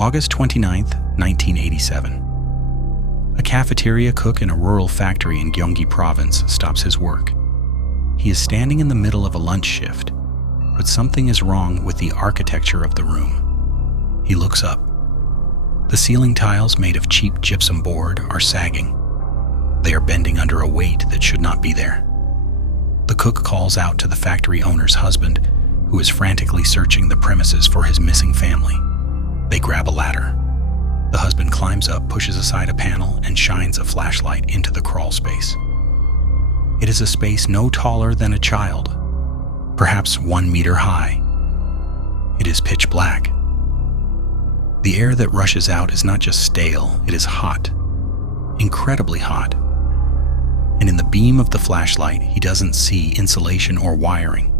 August 29th, 1987. A cafeteria cook in a rural factory in Gyeonggi Province stops his work. He is standing in the middle of a lunch shift, but something is wrong with the architecture of the room. He looks up. The ceiling tiles made of cheap gypsum board are sagging. They are bending under a weight that should not be there. The cook calls out to the factory owner's husband, who is frantically searching the premises for his missing family. They grab a ladder. The husband climbs up, pushes aside a panel, and shines a flashlight into the crawl space. It is a space no taller than a child, perhaps 1 meter high. It is pitch black. The air that rushes out is not just stale, it is hot, incredibly hot. And in the beam of the flashlight, he doesn't see insulation or wiring.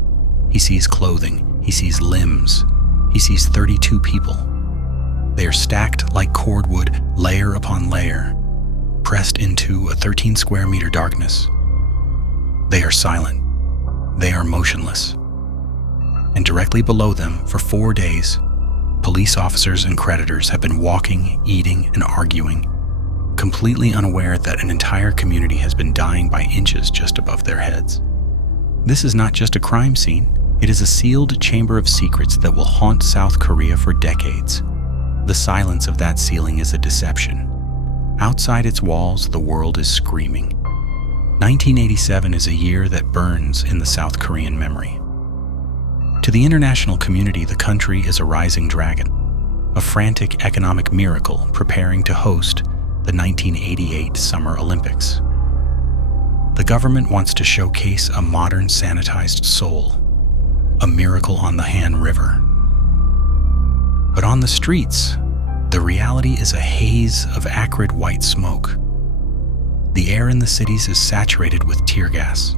He sees clothing, he sees limbs, he sees 32 people. They are stacked like cordwood, layer upon layer, pressed into a 13 square meter darkness. They are silent. They are motionless. And directly below them, for 4 days, police officers and creditors have been walking, eating, and arguing, completely unaware that an entire community has been dying by inches just above their heads. This is not just a crime scene. It is a sealed chamber of secrets that will haunt South Korea for decades. The silence of that ceiling is a deception. Outside its walls, the world is screaming. 1987 is a year that burns in the South Korean memory. To the international community, the country is a rising dragon, a frantic economic miracle preparing to host the 1988 Summer Olympics. The government wants to showcase a modern sanitized Seoul, a miracle on the Han River. But on the streets, the reality is a haze of acrid white smoke. The air in the cities is saturated with tear gas.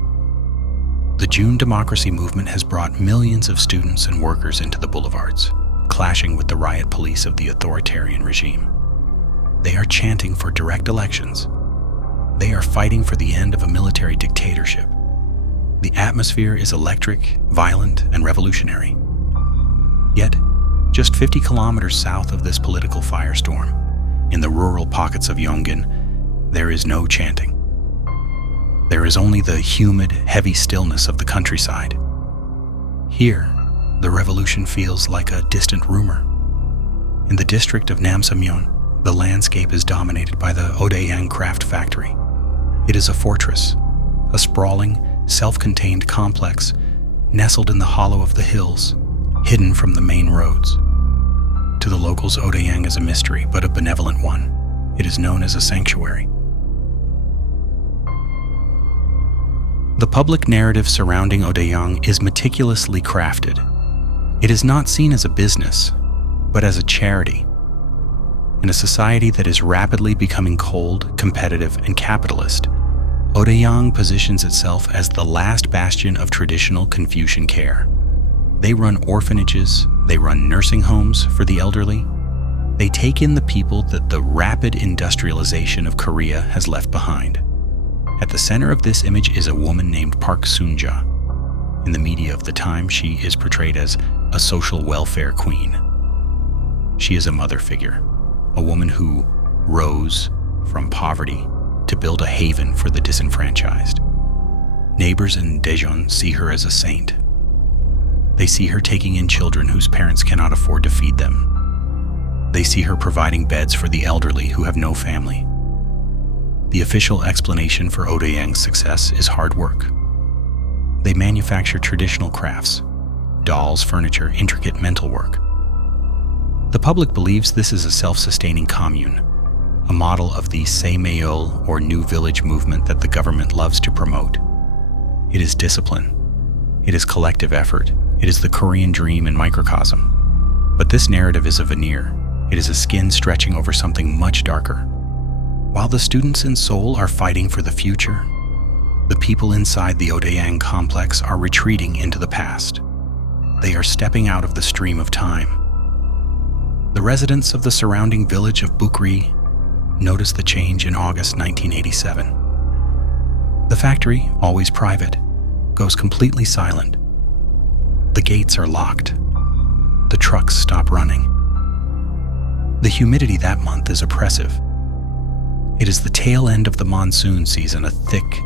The June democracy movement has brought millions of students and workers into the boulevards, clashing with the riot police of the authoritarian regime. They are chanting for direct elections. They are fighting for the end of a military dictatorship. The atmosphere is electric, violent, and revolutionary. Yet, just 50 kilometers south of this political firestorm, in the rural pockets of Byung-eun, there is no chanting. There is only the humid, heavy stillness of the countryside. Here, the revolution feels like a distant rumor. In the district of Namsamyeon, the landscape is dominated by the Odaeyang Factory. It is a fortress, a sprawling, self-contained complex nestled in the hollow of the hills, hidden from the main roads. To the locals, Odaeyang is a mystery, but a benevolent one. It is known as a sanctuary. The public narrative surrounding Odaeyang is meticulously crafted. It is not seen as a business, but as a charity. In a society that is rapidly becoming cold, competitive, and capitalist, Odaeyang positions itself as the last bastion of traditional Confucian care. They run orphanages, they run nursing homes for the elderly. They take in the people that the rapid industrialization of Korea has left behind. At the center of this image is a woman named Park Soon-ja. In the media of the time, she is portrayed as a social welfare queen. She is a mother figure, a woman who rose from poverty to build a haven for the disenfranchised. Neighbors in Daejeon see her as a saint. They see her taking in children whose parents cannot afford to feed them. They see her providing beds for the elderly who have no family. The official explanation for Odaeyang's success is hard work. They manufacture traditional crafts, dolls, furniture, intricate mental work. The public believes this is a self-sustaining commune, a model of the Saemeol or New Village movement that the government loves to promote. It is discipline. It is collective effort. It is the Korean dream in microcosm. But this narrative is a veneer. It is a skin stretching over something much darker. While the students in Seoul are fighting for the future, the people inside the Odaeyang complex are retreating into the past. They are stepping out of the stream of time. The residents of the surrounding village of Bukri notice the change in August 1987. The factory, always private, goes completely silent. The gates are locked. The trucks stop running. The humidity that month is oppressive. It is the tail end of the monsoon season, a thick,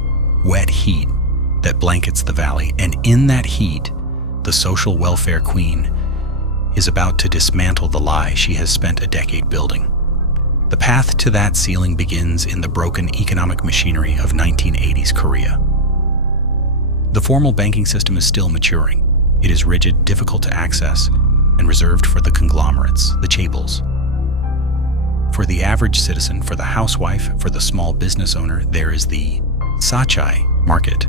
wet heat that blankets the valley, and in that heat, the social welfare queen is about to dismantle the lie she has spent a decade building. The path to that ceiling begins in the broken economic machinery of 1980s Korea. The formal banking system is still maturing. It is rigid, difficult to access, and reserved for the conglomerates, the chaebols. For the average citizen, for the housewife, for the small business owner, there is the sachai market,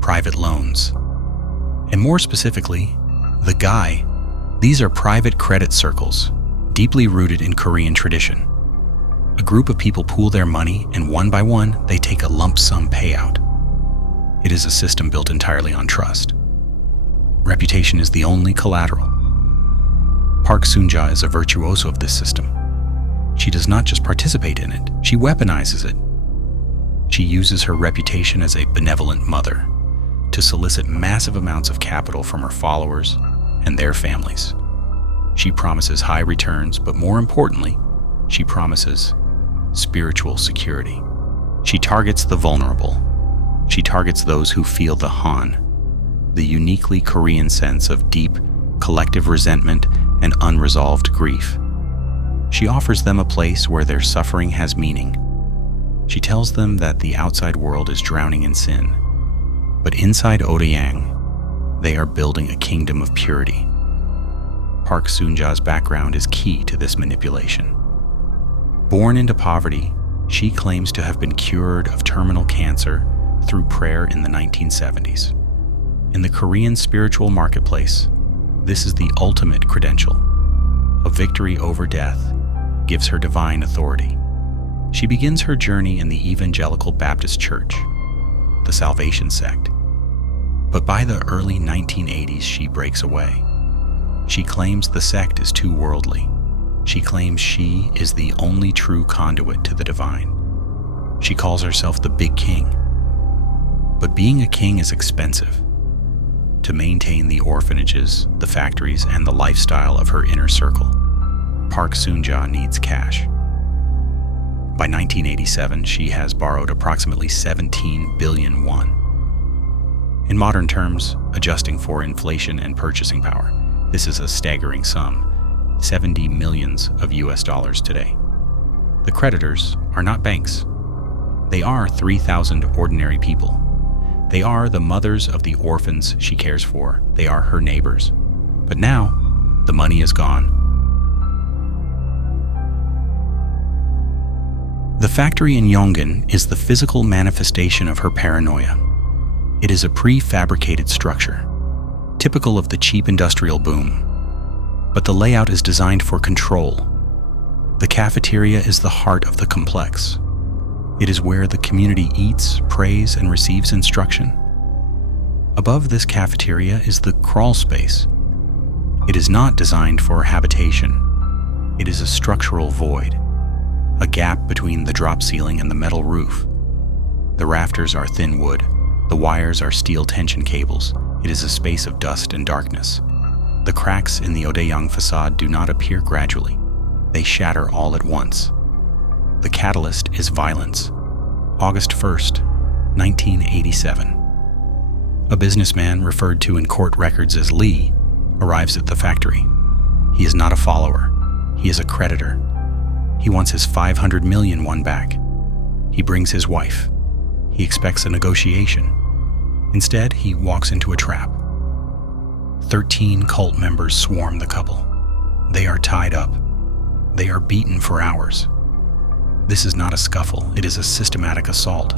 private loans. And more specifically, the gai. These are private credit circles, deeply rooted in Korean tradition. A group of people pool their money, and one by one, they take a lump sum payout. It is a system built entirely on trust. Reputation is the only collateral. Park Soon-ja is a virtuoso of this system. She does not just participate in it, she weaponizes it. She uses her reputation as a benevolent mother to solicit massive amounts of capital from her followers and their families. She promises high returns, but more importantly, she promises spiritual security. She targets the vulnerable. She targets those who feel the Han, the uniquely Korean sense of deep, collective resentment and unresolved grief. She offers them a place where their suffering has meaning. She tells them that the outside world is drowning in sin, but inside Odaeyang, they are building a kingdom of purity. Park Soon-ja's background is key to this manipulation. Born into poverty, she claims to have been cured of terminal cancer through prayer in the 1970s. In the Korean spiritual marketplace, this is the ultimate credential. A victory over death gives her divine authority. She begins her journey in the Evangelical Baptist Church, the Salvation sect. But by the early 1980s, she breaks away. She claims the sect is too worldly. She claims she is the only true conduit to the divine. She calls herself the Big King. But being a king is expensive. To maintain the orphanages, the factories, and the lifestyle of her inner circle, Park Soon-ja needs cash. By 1987, she has borrowed approximately 17 billion won. In modern terms, adjusting for inflation and purchasing power, this is a staggering sum, 70 millions of US dollars today. The creditors are not banks. They are 3,000 ordinary people. They are the mothers of the orphans she cares for. They are her neighbors. But now, the money is gone. The factory in Byung-eun is the physical manifestation of her paranoia. It is a prefabricated structure, typical of the cheap industrial boom. But the layout is designed for control. The cafeteria is the heart of the complex. It is where the community eats, prays, and receives instruction. Above this cafeteria is the crawlspace. It is not designed for habitation. It is a structural void, a gap between the drop ceiling and the metal roof. The rafters are thin wood. The wires are steel tension cables. It is a space of dust and darkness. The cracks in the Odaeyang facade do not appear gradually. They shatter all at once. The catalyst is violence. August 1st, 1987. A businessman referred to in court records as Lee arrives at the factory. He is not a follower. He is a creditor. He wants his 500 million won back. He brings his wife. He expects a negotiation. Instead, he walks into a trap. 13 cult members swarm the couple. They are tied up. They are beaten for hours. This is not a scuffle, it is a systematic assault.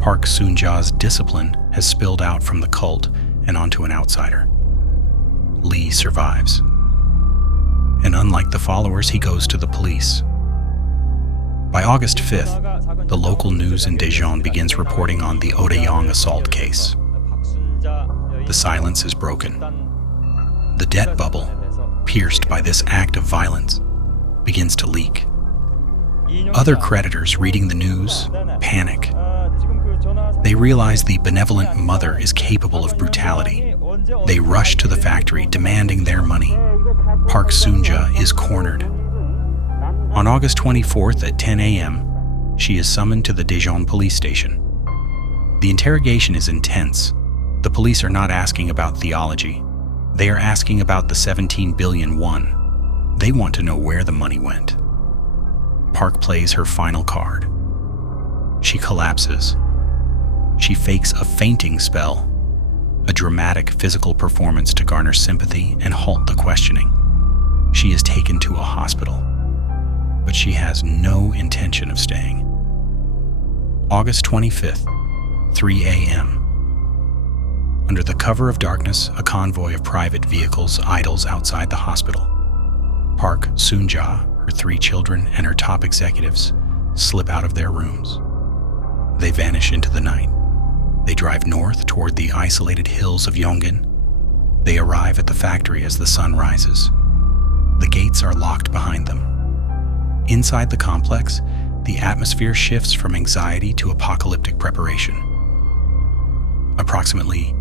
Park Soon-ja's discipline has spilled out from the cult and onto an outsider. Lee survives. And unlike the followers, he goes to the police. By August 5th, the local news in Daejeon begins reporting on the Odaeyang assault case. The silence is broken. The debt bubble, pierced by this act of violence, begins to leak. Other creditors reading the news panic. They realize the benevolent mother is capable of brutality. They rush to the factory demanding their money. Park Soon-ja is cornered. On August 24th at 10 a.m., she is summoned to the Daejeon police station. The interrogation is intense. The police are not asking about theology. They are asking about the 17 billion won. They want to know where the money went. Park plays her final card. She collapses. She fakes a fainting spell, a dramatic physical performance to garner sympathy and halt the questioning. She is taken to a hospital, but she has no intention of staying. August 25th, 3 a.m. Under the cover of darkness, a convoy of private vehicles idles outside the hospital. Park Soon-ja, her 3 children, and her top executives slip out of their rooms. They vanish into the night. They drive north toward the isolated hills of Byung-eun. They arrive at the factory as the sun rises. The gates are locked behind them. Inside the complex, the atmosphere shifts from anxiety to apocalyptic preparation. Approximately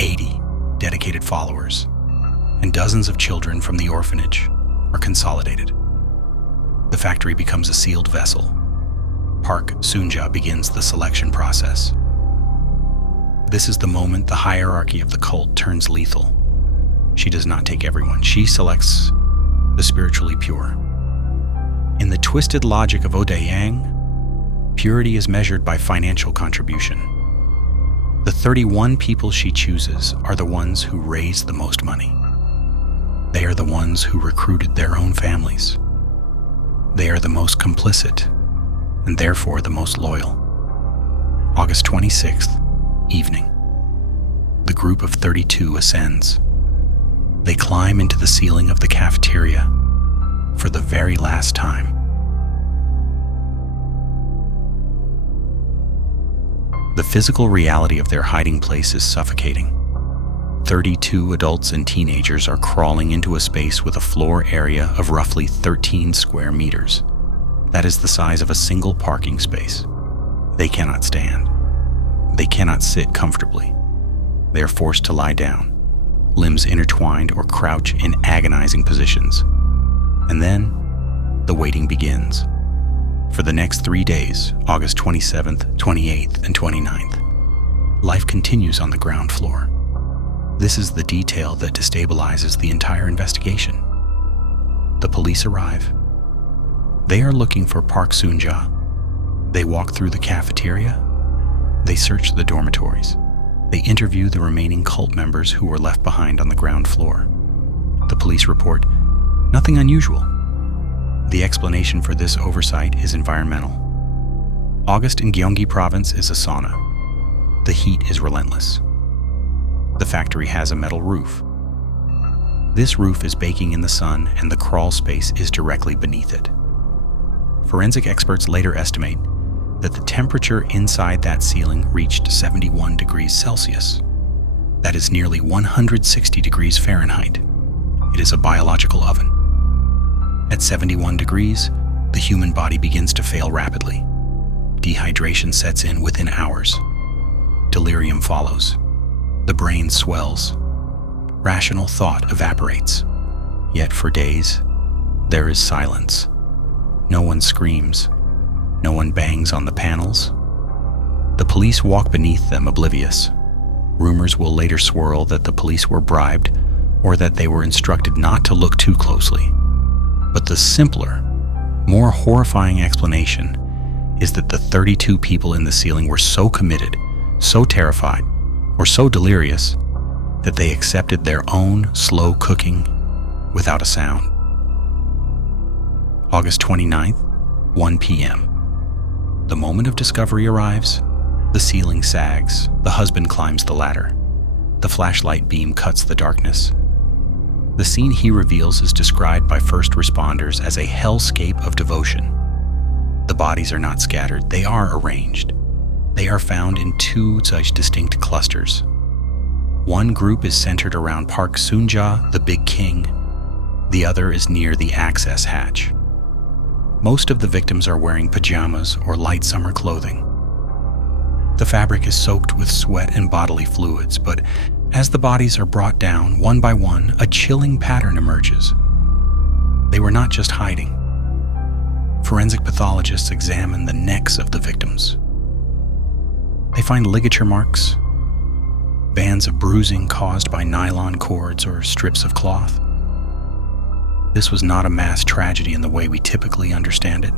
80 dedicated followers and dozens of children from the orphanage are consolidated. The factory becomes a sealed vessel. Park Soon-ja begins the selection process. This is the moment the hierarchy of the cult turns lethal. She does not take everyone. She selects the spiritually pure. In the twisted logic of Odaeyang, purity is measured by financial contribution. The 31 people she chooses are the ones who raised the most money. They are the ones who recruited their own families. They are the most complicit, and therefore the most loyal. August 26th, evening. The group of 32 ascends. They climb into the ceiling of the cafeteria for the very last time. The physical reality of their hiding place is suffocating. 32 adults and teenagers are crawling into a space with a floor area of roughly 13 square meters. That is the size of a single parking space. They cannot stand. They cannot sit comfortably. They are forced to lie down, limbs intertwined or crouch in agonizing positions. And then, the waiting begins. For the next 3 days, August 27th, 28th, and 29th, life continues on the ground floor. This is the detail that destabilizes the entire investigation. The police arrive. They are looking for Park Soon-ja. They walk through the cafeteria. They search the dormitories. They interview the remaining cult members who were left behind on the ground floor. The police report nothing unusual. The explanation for this oversight is environmental. August in Gyeonggi province is a sauna. The heat is relentless. The factory has a metal roof. This roof is baking in the sun, and the crawl space is directly beneath it. Forensic experts later estimate that the temperature inside that ceiling reached 71 degrees Celsius. That is nearly 160 degrees Fahrenheit. It is a biological oven. At 71 degrees, the human body begins to fail rapidly. Dehydration sets in within hours. Delirium follows. The brain swells. Rational thought evaporates. Yet for days, there is silence. No one screams. No one bangs on the panels. The police walk beneath them oblivious. Rumors will later swirl that the police were bribed or that they were instructed not to look too closely. But the simpler, more horrifying explanation is that the 32 people in the ceiling were so committed, so terrified, or so delirious that they accepted their own slow cooking without a sound. August 29th, 1 p.m. The moment of discovery arrives. The ceiling sags. The husband climbs the ladder. The flashlight beam cuts the darkness. The scene he reveals is described by first responders as a hellscape of devotion. The bodies are not scattered, they are arranged. They are found in 2 such distinct clusters. One group is centered around Park Soon-ja, the Big King. The other is near the access hatch. Most of the victims are wearing pajamas or light summer clothing. The fabric is soaked with sweat and bodily fluids, but as the bodies are brought down one by one, a chilling pattern emerges. They were not just hiding. Forensic pathologists examine the necks of the victims. They find ligature marks, bands of bruising caused by nylon cords or strips of cloth. This was not a mass tragedy in the way we typically understand it.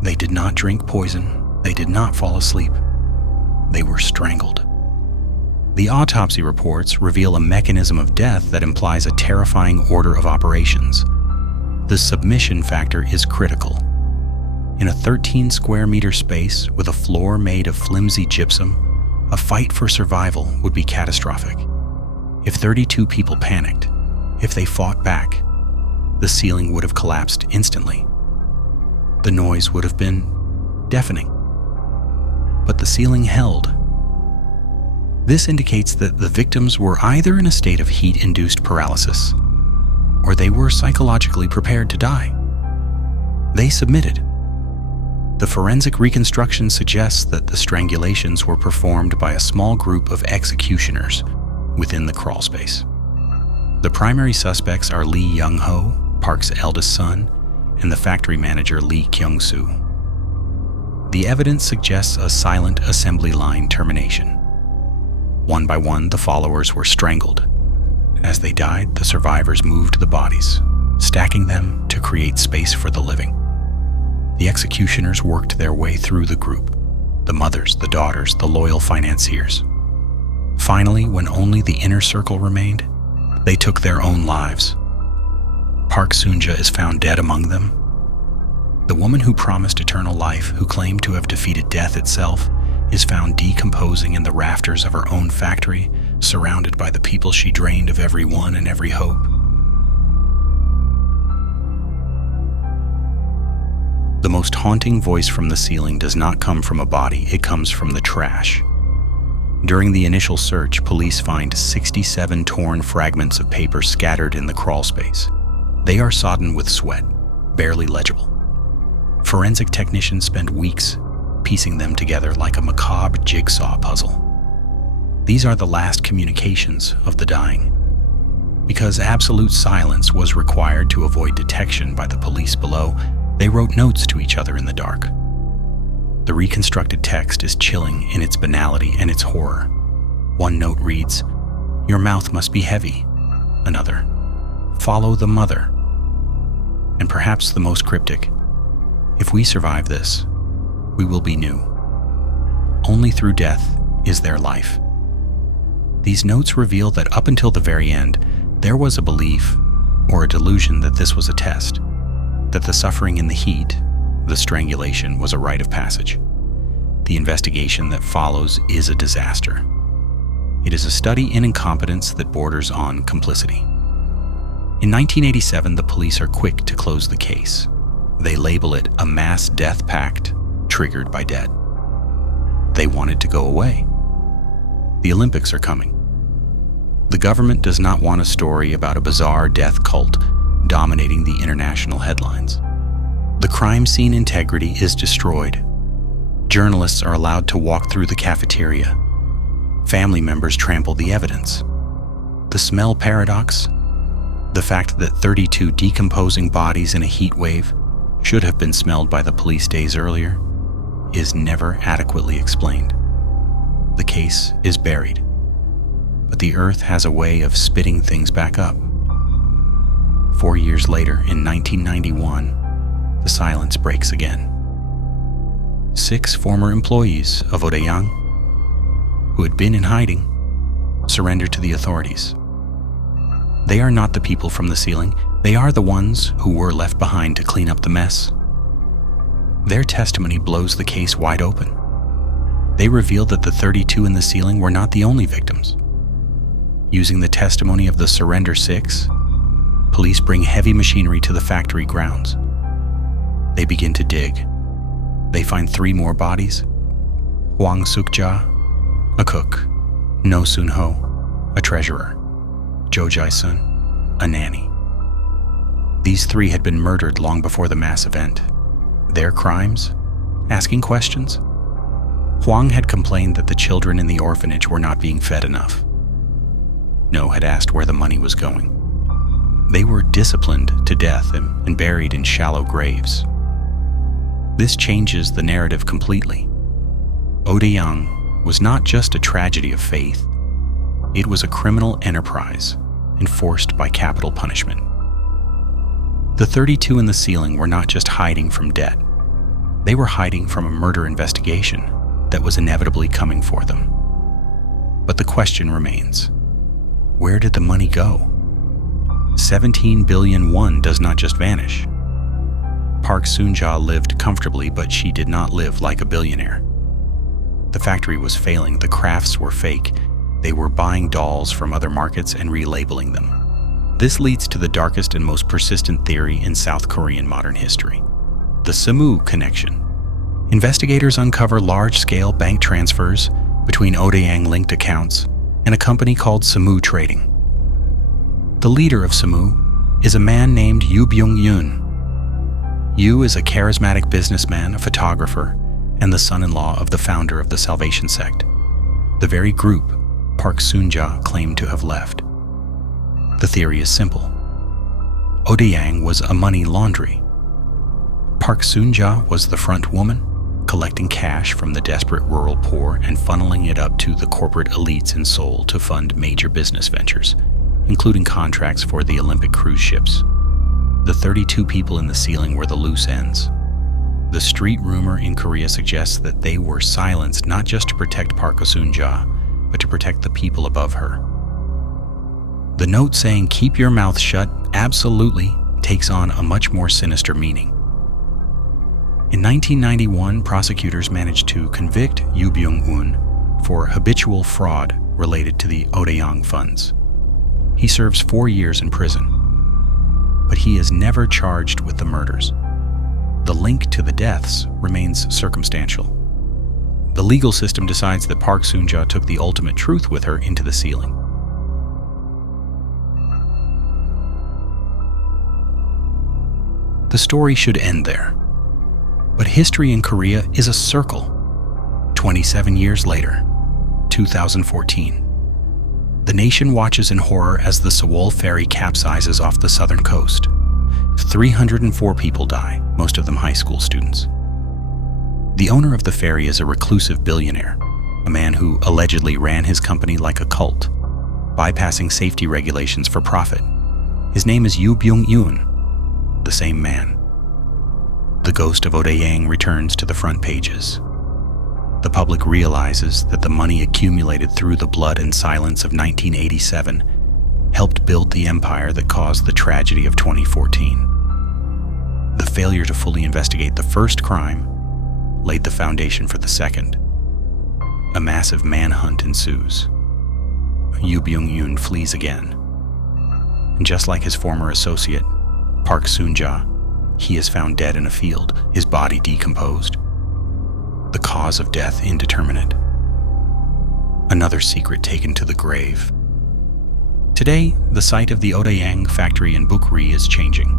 They did not drink poison. They did not fall asleep. They were strangled. The autopsy reports reveal a mechanism of death that implies a terrifying order of operations. The submission factor is critical. In a 13 square meter space with a floor made of flimsy gypsum, a fight for survival would be catastrophic. If 32 people panicked, if they fought back, the ceiling would have collapsed instantly. The noise would have been deafening. But the ceiling held. This indicates that the victims were either in a state of heat-induced paralysis, or they were psychologically prepared to die. They submitted. The forensic reconstruction suggests that the strangulations were performed by a small group of executioners within the crawlspace. The primary suspects are Lee Young-ho, Park's eldest son, and the factory manager Lee Kyung-soo. The evidence suggests a silent assembly line termination. One by one, the followers were strangled. As they died, the survivors moved the bodies, stacking them to create space for the living. The executioners worked their way through the group, the mothers, the daughters, the loyal financiers. Finally, when only the inner circle remained, they took their own lives. Park Soon-ja is found dead among them. The woman who promised eternal life, who claimed to have defeated death itself, is found decomposing in the rafters of her own factory, surrounded by the people she drained of every one and every hope. The most haunting voice from the ceiling does not come from a body, it comes from the trash. During the initial search, police find 67 torn fragments of paper scattered in the crawlspace. They are sodden with sweat, barely legible. Forensic technicians spend weeks piecing them together like a macabre jigsaw puzzle. These are the last communications of the dying. Because absolute silence was required to avoid detection by the police below, they wrote notes to each other in the dark. The reconstructed text is chilling in its banality and its horror. One note reads, "Your mouth must be heavy." Another, "Follow the mother." And perhaps the most cryptic, "If we survive this, we will be new. Only through death is there life." These notes reveal that up until the very end, there was a belief or a delusion that this was a test, that the suffering in the heat, the strangulation, was a rite of passage. The investigation that follows is a disaster. It is a study in incompetence that borders on complicity. In 1987, the police are quick to close the case. They label it a mass death pact triggered by dead. They want it to go away. The Olympics are coming. The government does not want a story about a bizarre death cult dominating the international headlines. The crime scene integrity is destroyed. Journalists are allowed to walk through the cafeteria. Family members trample the evidence. The smell paradox, the fact that 32 decomposing bodies in a heat wave should have been smelled by the police days earlier, is never adequately explained. The case is buried, but the earth has a way of spitting things back up. 4 years later, in 1991, the silence breaks again. 6 former employees of Odaeyang, who had been in hiding, surrendered to the authorities. They are not the people from the ceiling. They are the ones who were left behind to clean up the mess. Their testimony blows the case wide open. They reveal that the 32 in the ceiling were not the only victims. Using the testimony of the Surrender 6, police bring heavy machinery to the factory grounds. They begin to dig. They find 3 more bodies: Hwang Suk-ja, a cook; No Sun-ho, a treasurer; Jo Jae-sun, a nanny. These 3 had been murdered long before the mass event. Their crimes? Asking questions. Hwang had complained that the children in the orphanage were not being fed enough. No had asked where the money was going. They were disciplined to death and buried in shallow graves. This changes the narrative completely. Odaeyang was not just a tragedy of faith, it was a criminal enterprise enforced by capital punishment. The 32 in the ceiling were not just hiding from debt, they were hiding from a murder investigation that was inevitably coming for them. But the question remains, where did the money go? 17 billion won does not just vanish. Park Soon-ja lived comfortably, but she did not live like a billionaire. The factory was failing, the crafts were fake, they were buying dolls from other markets and relabeling them. This leads to the darkest and most persistent theory in South Korean modern history, the Samu connection. Investigators uncover large-scale bank transfers between Odaeyang-linked accounts and a company called Samu Trading. The leader of Samu is a man named Byung-eun. Yu is a charismatic businessman, a photographer, and the son-in-law of the founder of the Salvation sect, the very group Park Soon-ja claimed to have left. The theory is simple. Odaeyang was a money laundry. Park Soon-ja was the front woman, collecting cash from the desperate rural poor and funneling it up to the corporate elites in Seoul to fund major business ventures, including contracts for the Olympic cruise ships. The 32 people in the ceiling were the loose ends. The street rumor in Korea suggests that they were silenced not just to protect Park Soon-ja, but to protect the people above her. The note saying, "Keep your mouth shut," absolutely takes on a much more sinister meaning. In 1991, prosecutors managed to convict Byung-eun for habitual fraud related to the Odaeyang funds. He serves 4 years in prison, but he is never charged with the murders. The link to the deaths remains circumstantial. The legal system decides that Park Soon-ja took the ultimate truth with her into the ceiling. The story should end there. But history in Korea is a circle. 27 years later, 2014. The nation watches in horror as the Sewol ferry capsizes off the southern coast. 304 people die, most of them high school students. The owner of the ferry is a reclusive billionaire, a man who allegedly ran his company like a cult, bypassing safety regulations for profit. His name is Byung-eun, the same man. The ghost of Odaeyang returns to the front pages. The public realizes that the money accumulated through the blood and silence of 1987 helped build the empire that caused the tragedy of 2014. The failure to fully investigate the first crime laid the foundation for the second. A massive manhunt ensues. Byung-eun flees again. And just like his former associate, Park Soon-ja, he is found dead in a field, his body decomposed. The cause of death indeterminate. Another secret taken to the grave. Today, the site of the Odaeyang Factory in Bukri is changing.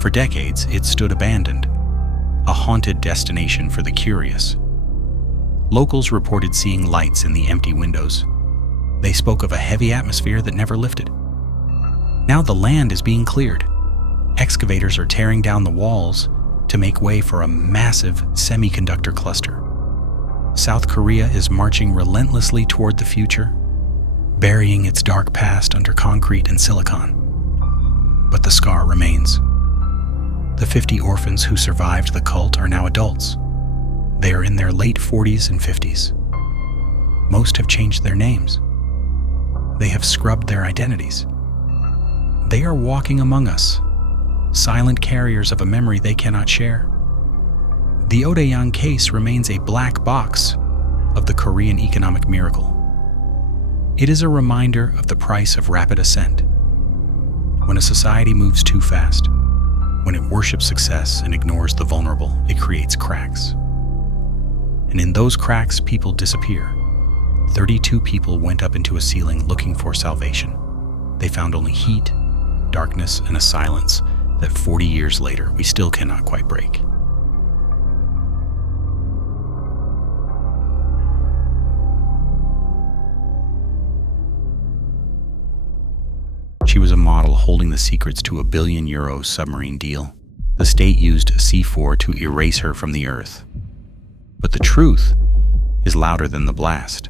For decades, it stood abandoned, a haunted destination for the curious. Locals reported seeing lights in the empty windows. They spoke of a heavy atmosphere that never lifted. Now the land is being cleared. Excavators are tearing down the walls to make way for a massive semiconductor cluster. South Korea is marching relentlessly toward the future, burying its dark past under concrete and silicon. But the scar remains. The 50 orphans who survived the cult are now adults. They are in their late 40s and 50s. Most have changed their names. They have scrubbed their identities. They are walking among us, silent carriers of a memory they cannot share. The Odaeyang case remains a black box of the Korean economic miracle. It is a reminder of the price of rapid ascent. When a society moves too fast, when it worships success and ignores the vulnerable, it creates cracks. And in those cracks, people disappear. 32 people went up into a ceiling looking for salvation. They found only heat, darkness, and a silence that 40 years later we still cannot quite break. She was a model holding the secrets to a €1 billion submarine deal. The state used C4 to erase her from the earth. But the truth is louder than the blast.